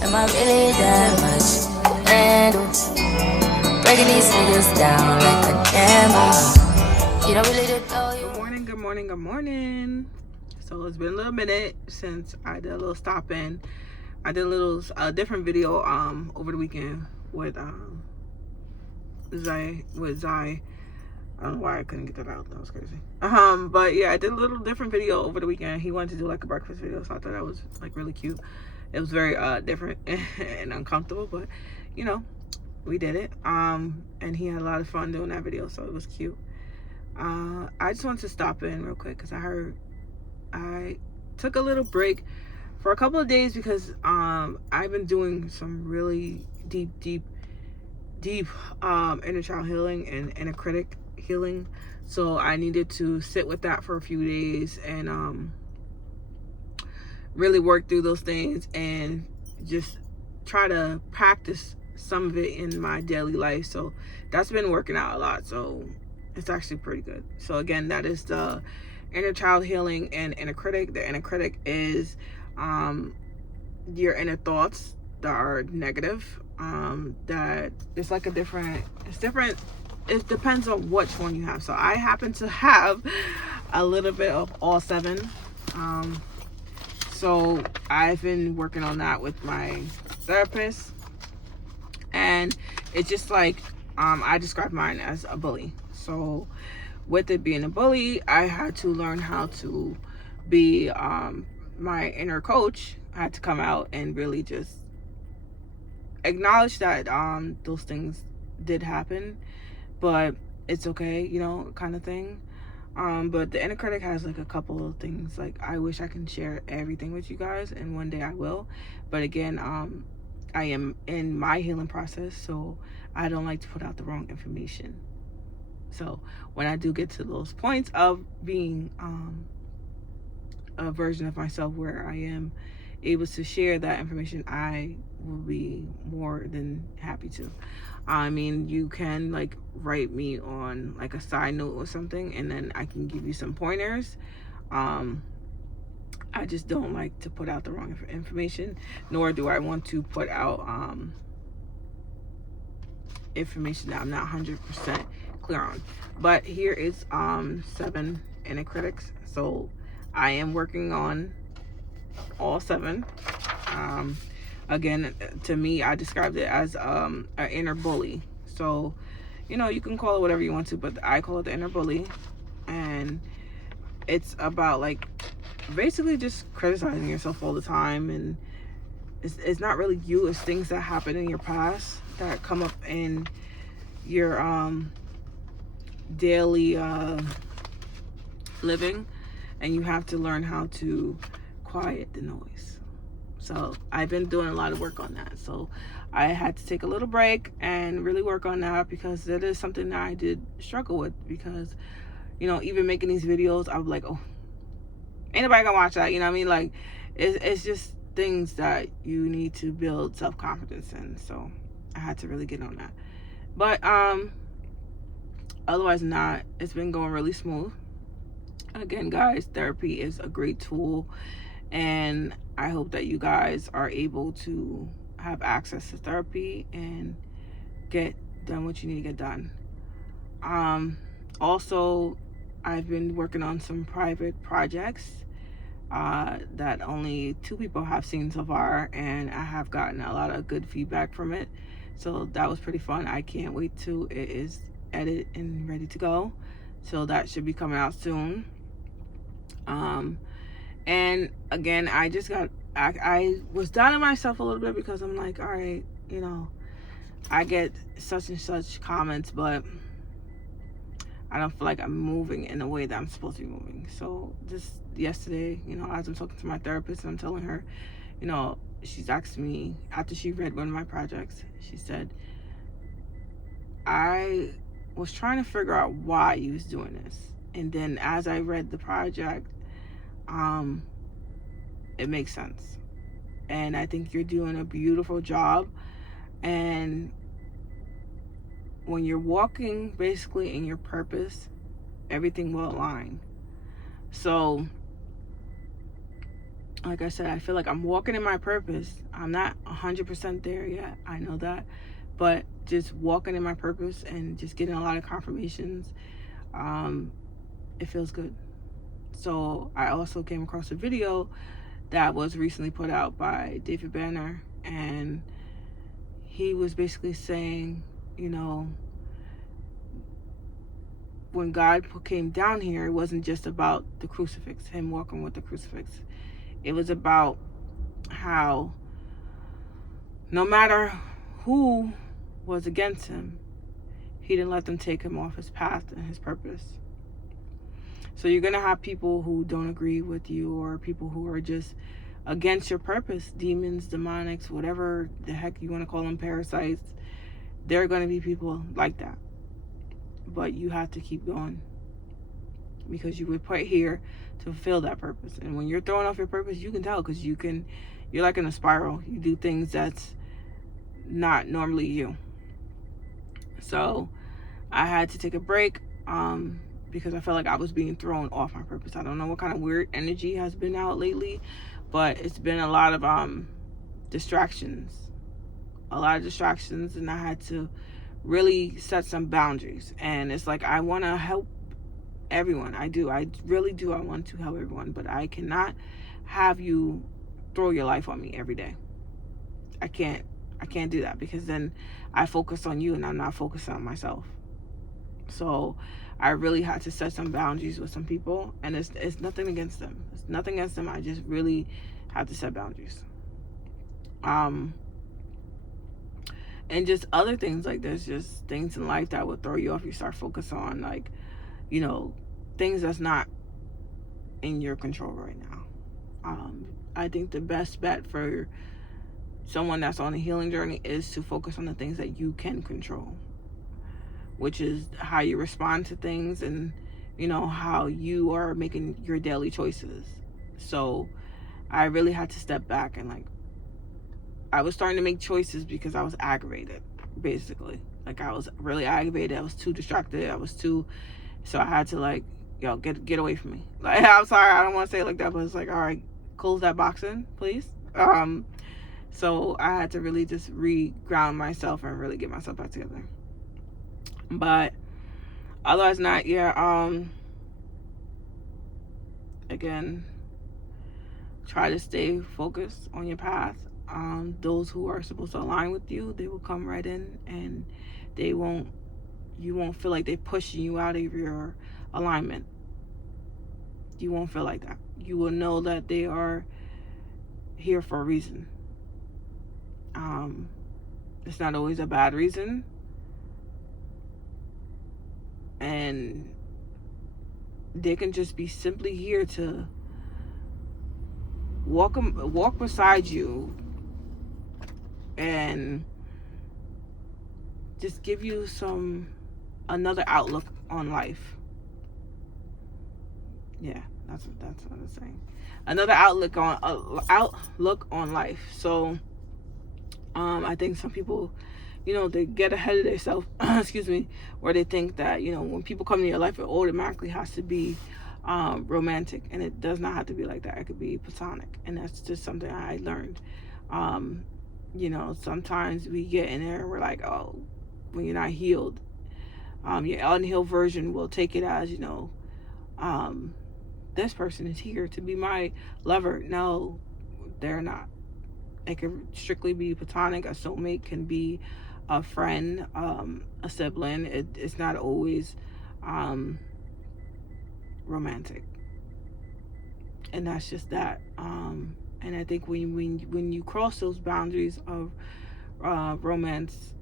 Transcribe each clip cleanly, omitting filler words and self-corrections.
Am I really that much? And breaking these niggas down like a camel. You don't really know you. Good morning. So it's been a little minute since I did a little stop in. I did a little different video over the weekend with Zai. I don't know why I couldn't get that out. That was crazy. But yeah, I did a little different video over the weekend. He wanted to do like a breakfast video, so I thought that was like really cute. It was very different and uncomfortable, but you know, we did it. And he had a lot of fun doing that video, so it was cute. I just wanted to stop in real quick because I heard I took a little break for a couple of days because I've been doing some really deep inner child healing and inner critic healing. So I needed to sit with that for a few days and really work through those things and just try to practice some of it in my daily life. So that's been working out a lot. So it's actually pretty good. So again, that is the inner child healing and inner critic. The inner critic is your inner thoughts that are negative. That it's like it's different. It depends on which one you have. So I happen to have a little bit of all 7. So I've been working on that with my therapist, and it's just like I describe mine as a bully. So with it being a bully, I had to learn how to be my inner coach. I had to come out and really just acknowledge that those things did happen, but it's okay, you know, kind of thing. But the inner critic has like a couple of things. Like I wish I can share everything with you guys, and one day I will. But again, I am in my healing process, so I don't like to put out the wrong information. So when I do get to those points of being a version of myself where I am able to share that information, I will be more than happy to. I mean, you can like write me on like a side note or something, and then I can give you some pointers. I just don't like to put out the wrong information, nor do I want to put out information that I'm not 100% clear on. But here is 7 inner critics. So I am working on all 7. Again, to me, I described it as an inner bully. So, you know, you can call it whatever you want to, but I call it the inner bully. And it's about like basically just criticizing yourself all the time, and it's not really you, it's things that happen in your past that come up in your daily living, and you have to learn how to quiet the noise. So I've been doing a lot of work on that. So I had to take a little break and really work on that, because that is something that I did struggle with. Because, you know, even making these videos, I was like, oh, ain't nobody gonna watch that, you know what I mean? Like it's just things that you need to build self-confidence in. So I had to really get on that. But otherwise not, it's been going really smooth. Again, guys, therapy is a great tool, and I hope that you guys are able to have access to therapy and get done what you need to get done. Also, I've been working on some private projects that only 2 people have seen so far, and I have gotten a lot of good feedback from it. So that was pretty fun. I can't wait till it is edited and ready to go. So that should be coming out soon. And again, I was down on myself a little bit, because I'm like, all right, you know, I get such and such comments, but I don't feel like I'm moving in the way that I'm supposed to be moving. So just yesterday, you know, as I'm talking to my therapist, I'm telling her, you know, she's asked me, after she read one of my projects, she said, I was trying to figure out why you was doing this. And then as I read the project, it makes sense. And I think you're doing a beautiful job. And when you're walking basically in your purpose, everything will align. So like I said, I feel like I'm walking in my purpose. I'm not 100% there yet. I know that. But just walking in my purpose and just getting a lot of confirmations, it feels good. So I also came across a video that was recently put out by David Banner, and he was basically saying, you know, when God came down here, it wasn't just about the crucifix, him walking with the crucifix. It was about how no matter who was against him, he didn't let them take him off his path and his purpose. So you're going to have people who don't agree with you, or people who are just against your purpose, demons, demonics, whatever the heck you want to call them, parasites. There are going to be people like that. But you have to keep going, because you were put here to fulfill that purpose. And when you're throwing off your purpose, you can tell, because you're like in a spiral. You do things that's not normally you. So I had to take a break because I felt like I was being thrown off my purpose. I don't know what kind of weird energy has been out lately, but it's been a lot of distractions. And I had to really set some boundaries. And it's like, I want to help everyone. I really do. I want to help everyone, but I cannot have you throw your life on me every day. I can't do that, because then I focus on you and I'm not focused on myself. So I really had to set some boundaries with some people, and it's nothing against them. It's nothing against them. I just really have to set boundaries. And just other things, like there's just things in life that will throw you off. You start focus on, like, you know, things that's not in your control right now. I think the best bet for someone that's on a healing journey is to focus on the things that you can control, which is how you respond to things, and, you know, how you are making your daily choices. So I really had to step back, and like, I was starting to make choices because I was aggravated, basically. Like, I was really aggravated. I was too distracted. So I had to, like, yo, get away from me. Like, I'm sorry, I don't want to say it like that, but it's like, all right, close that box in, please. So I had to really just re-ground myself and really get myself back together. But otherwise not, yeah, again, try to stay focused on your path. Those who are supposed to align with you, they will come right in, and you won't feel like they're pushing you out of your alignment. You won't feel like that. You will know that they are here for a reason. It's not always a bad reason. And they can just be simply here to walk beside you and just give you another outlook on life. Yeah, that's what I'm saying. Another outlook on life. So I think some people, you know, they get ahead of themselves, excuse me, where they think that, you know, when people come into your life, it automatically has to be romantic, and it does not have to be like that. It could be platonic, and that's just something I learned. You know, sometimes we get in there and we're like, oh, when you're not healed, your unhealed version will take it as, you know, this person is here to be my lover. No, they're not. It could strictly be platonic. A soulmate can be a friend, a sibling. It's not always romantic, and that's just that. And I think when you cross those boundaries of romance,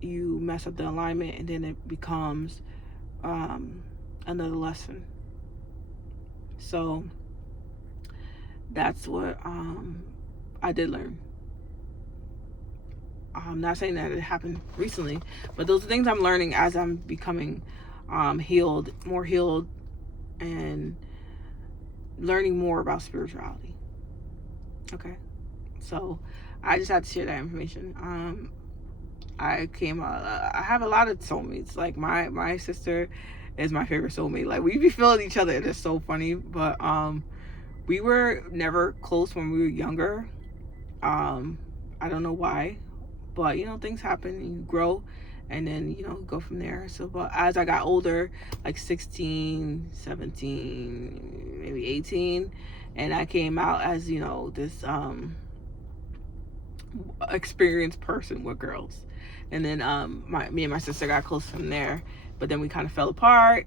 you mess up the alignment, and then it becomes another lesson. So that's what I did learn. I'm not saying that it happened recently, but those are things I'm learning as I'm becoming more healed, and learning more about spirituality. Okay, so I just had to share that information. I have a lot of soulmates. Like my sister is my favorite soulmate. Like, we be feeling each other. It's so funny, but We were never close when we were younger. I don't know why, but you know, things happen and you grow, and then you know, go from there. So but as I got older, like 16, 17, maybe 18, and I came out as, you know, this experienced person with girls, and then me and my sister got close from there, but then we kind of fell apart,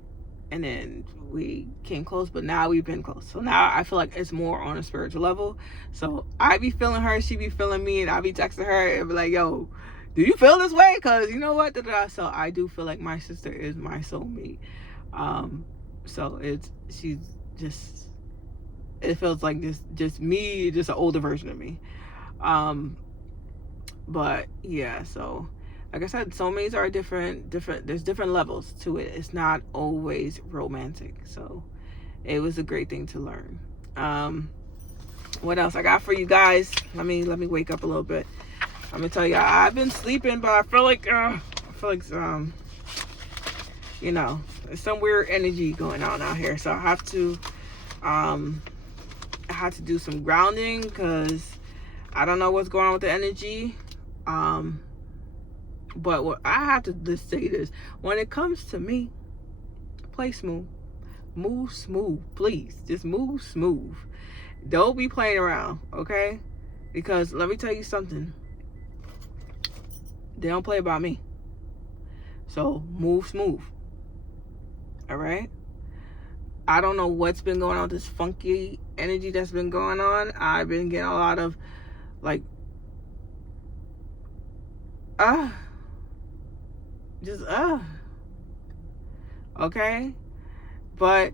and then we came close, but now we've been close. So now I feel like it's more on a spiritual level. So I be feeling her, she be feeling me, and I be texting her and be like, yo, do you feel this way? Because you know what? Da-da-da. So I do feel like my sister is my soulmate. So she's just, it feels like just me, just an older version of me. But yeah, so like I said, soulmates are different, there's different levels to it. It's not always romantic. So it was a great thing to learn. What else I got for you guys? Let me wake up a little bit. I'm gonna tell you, I've been sleeping, but I feel like you know, there's some weird energy going on out here. So I have to do some grounding, because I don't know what's going on with the energy. But what I have to just say this: when it comes to me, play smooth, move smooth, please. Just move smooth. Don't be playing around, okay? Because let me tell you something. They don't play about me. So move smooth. All right? I don't know what's been going on with this funky energy that's been going on. I've been getting a lot of like okay, but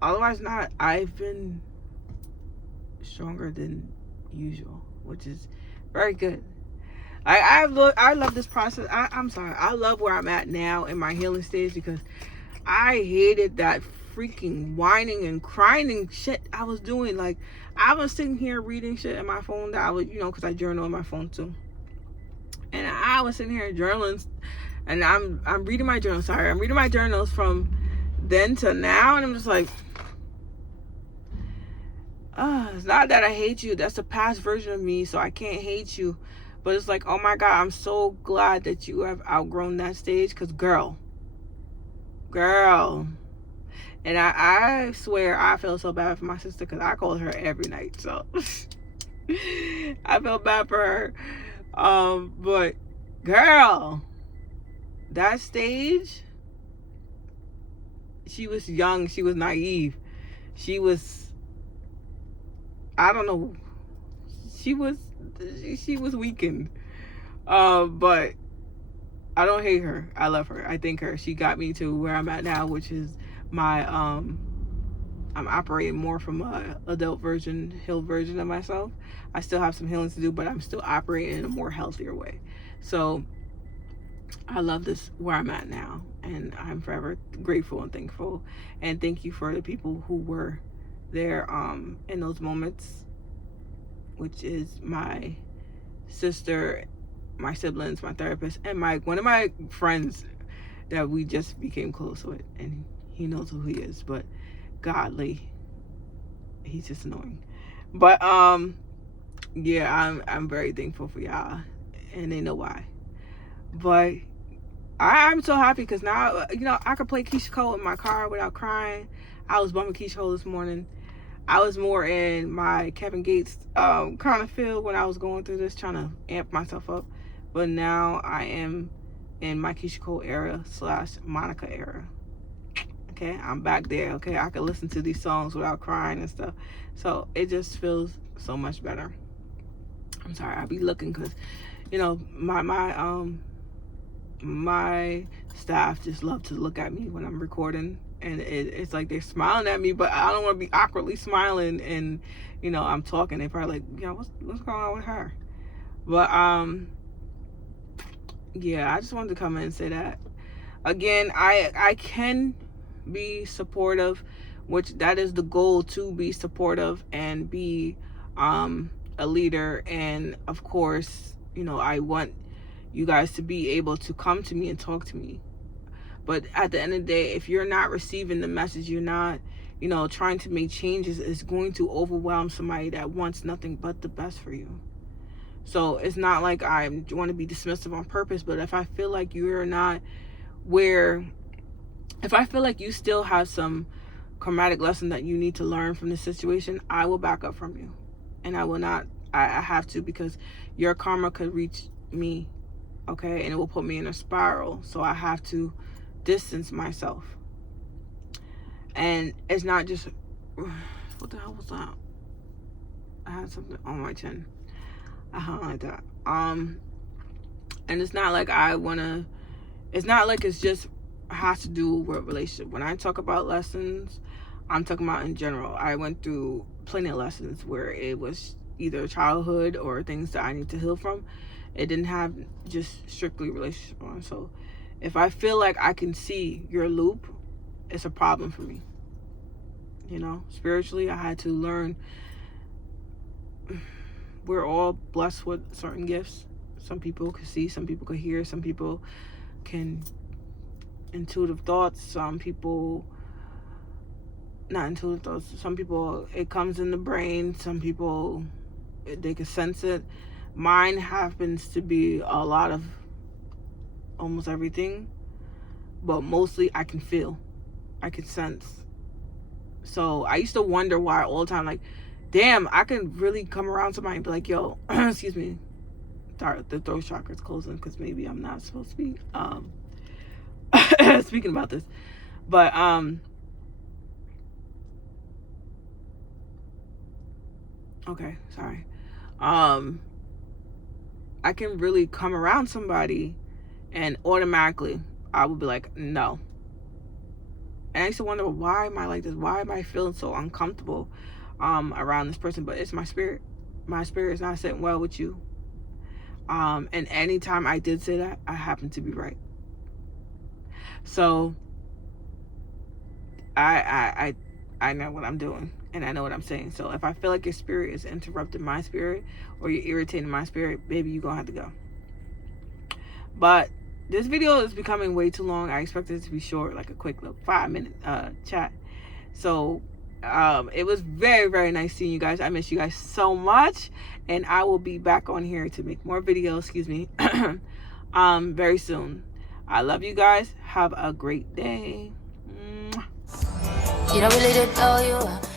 otherwise not. I've been stronger than usual, which is very good. I love this process. I'm sorry, I love where I'm at now in my healing stage, because I hated that freaking whining and crying and shit I was doing. Like, I was sitting here reading shit in my phone that I would, you know, because I journal on my phone too, and I was sitting here journaling, and I'm reading my journal. Sorry, I'm reading my journals from then to now, and I'm just like, it's not that I hate you. That's a past version of me, so I can't hate you. But it's like, oh my God, I'm so glad that you have outgrown that stage, because girl. And I swear I feel so bad for my sister, because I call her every night. So I feel bad for her. But girl, that stage, she was young, she was naive, she was, I don't know, she was weakened. But I don't hate her. I love her. I thank her. She got me to where I'm at now, which is my I'm operating more from a adult version, healed version of myself. I still have some healing to do, but I'm still operating in a more healthier way. So I love this where I'm at now, and I'm forever grateful and thankful. And thank you for the people who were there in those moments, which is my sister, my siblings, my therapist, and one of my friends that we just became close with, and he knows who he is. But godly, he's just annoying. But yeah, I'm very thankful for y'all, and they know why. But I'm so happy, because now, you know, I could play Keyshia Cole in my car without crying. I was bumping Keyshia Cole this morning. I was more in my Kevin Gates kind of feel when I was going through this, trying to amp myself up. But now I am in my Keyshia Cole era / Monica era. Okay, I'm back there. Okay, I can listen to these songs without crying and stuff. So it just feels so much better. I'm sorry, I be looking, because, you know, my staff just love to look at me when I'm recording, and it's like they're smiling at me, but I don't want to be awkwardly smiling, and, you know, I'm talking, they probably like, you know, what's going on with her? But yeah, I just wanted to come in and say that again. I can be supportive, which that is the goal, to be supportive and be a leader. And of course, you know, I want you guys to be able to come to me and talk to me. But at the end of the day, if you're not receiving the message, you're not, you know, trying to make changes, it's going to overwhelm somebody that wants nothing but the best for you. So it's not like I want to be dismissive on purpose, but if I feel like you're not where, if I feel like you still have some karmatic lesson that you need to learn from the situation, I will back up from you. And I will not, I have to, because your karma could reach me, okay? And it will put me in a spiral. So I have to distance myself. And it's not just, what the hell was that? I had something on my chin. I don't like that. And it's not like I want to, it's not like it's just has to do with relationship. When I talk about lessons, I'm talking about in general. I went through plenty of lessons where it was either childhood or things that I need to heal from. It didn't have just strictly relationship on. So if I feel like I can see your loop, it's a problem for me. You know, spiritually, I had to learn. We're all blessed with certain gifts. Some people can see, some people can hear, some people can intuitive thoughts, some people not intuitive thoughts, some people it comes in the brain, some people they can sense it. Mine happens to be a lot of almost everything, but mostly I can feel, I can sense. So I used to wonder why all the time, like, damn, I can really come around somebody and be like, yo, excuse me, the throat chakra's closing because maybe I'm not supposed to be speaking about this, but okay, sorry. I can really come around somebody and automatically I would be like, no. And I used to wonder, why am I like this? Why am I feeling so uncomfortable around this person? But it's my spirit. My spirit is not sitting well with you. And anytime I did say that, I happened to be right. So I know what I'm doing and I know what I'm saying. So if I feel like your spirit is interrupting my spirit or you're irritating my spirit, baby, you're gonna have to go. But this video is becoming way too long. I expected it to be short, like a quick little 5-minute chat. So it was very, very nice seeing you guys. I miss you guys so much, and I will be back on here to make more videos, very soon. I love you guys. Have a great day. You don't really know you.